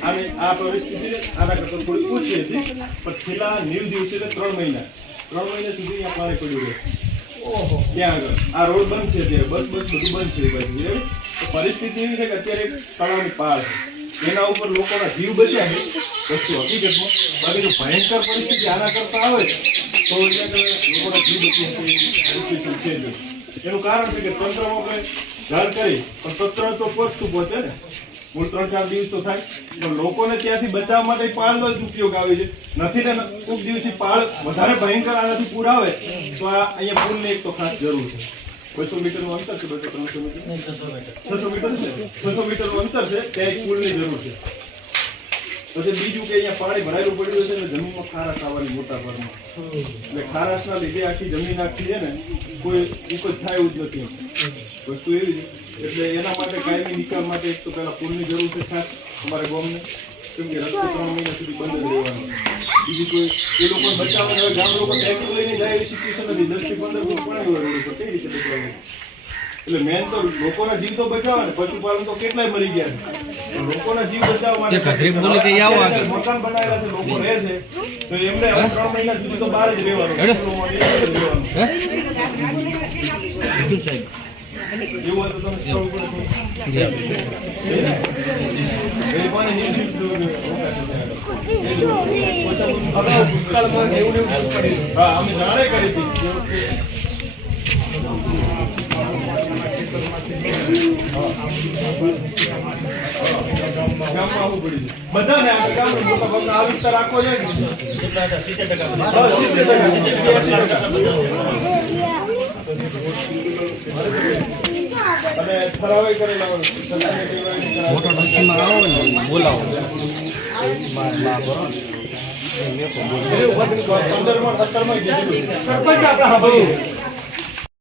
આની આ પરિસ્થિતિ આના કરતાં થોડી ઓછી હતી પણ છેલ્લા નેવ દિવસે એટલે ત્રણ મહિના ત્રણ મહિના સુધી અહીંયા પાણી પડ્યું રહે ત્યાં આગળ આ રોડ બંધ છે અત્યારે બસ બસ બધું બંધ છે એ બાજુ બરાબર? તો પરિસ્થિતિ એવી છે કે અત્યારે તળાવની પાળ છે એના ઉપર લોકોના જીવ બચ્યા છે વસ્તુ હકીકતમાં બાકી જો ભયંકર પરિસ્થિતિ આના કરતા આવે તો એટલે કે લોકોના જીવ બચી શકે એવી સિચ્યુએશન છે જ. એનું કારણ છે કે તંત્રમાં આપણે જાણ કરી પણ તંત્ર તો પહોંચતું પહોંચે ને. મૂળ ત્રણ ચાર દિવસ તો થાય. પણ લોકોને ત્યાંથી બચાવવા માટે પાળનો જ ઉપયોગ આવે છે. નથી ને ખૂબ દિવસથી પાળ વધારે ભયંકર આનાથી પૂર આવે તો આ અહીંયા પુલની એક તો ખાસ જરૂર છે. બસો મીટરનું અંતર છે બસો ત્રણસો મીટર? છસો મીટર. છે? છસો મીટરનું અંતર છે ત્યાં એક પુલની જરૂર છે. પછી બીજું કે અહીંયા પાણી ભરાયેલું પડ્યું છે ને જમીનમાં ખારાશ આવવાની મોટા ભાગમાં. એટલે ખારાશના લીધે આખી જમીન આખી છે ને, કોઈ ઉપજ થાય એવું જ નથી. વસ્તુ એવી છે. એટલે એના માટે કાયમી નિકાલ માટે એક તો પહેલા પુલની જરૂર છે ખાસ અમારે ગામને, કેમ કે રસ્તો ત્રણ મહિના સુધી બંધ રહેવાનો. બીજું કોઈ, એ લોકો બચાવવા હવે ગામ લોકો ટ્રેક્ટર લઈને જાય એવી સિચ્યુએશન નથી. દસથી પંદર ફૂટ પાણી હોય રોડ કેવી રીતે બચાવવું? એટલે મેન તો લોકોના જીવ તો બચાવવા ને પશુપાલન તો કેટલાય મરી ગયા પણ લોકોના જીવ બચાવવા માટે મકાન બનાવેલા છે લોકો રહે છે તો એમને હવે ત્રણ મહિના સુધી તો બહાર જ રહેવાનું. હે? એવું હોય તો તમે સ્થળ ઉપર. હા અમે જાણે કરી હતી. બધાને આ વિસ્તાર આખો છે ને. બસ, 70 ટકા. 80 અને ઠરાવે કરેલા હોય. સરકારને કહેવાય કે કરાવે. પંદરમાં સત્તરમાં સરપંચ આપણે સાંભળ્યું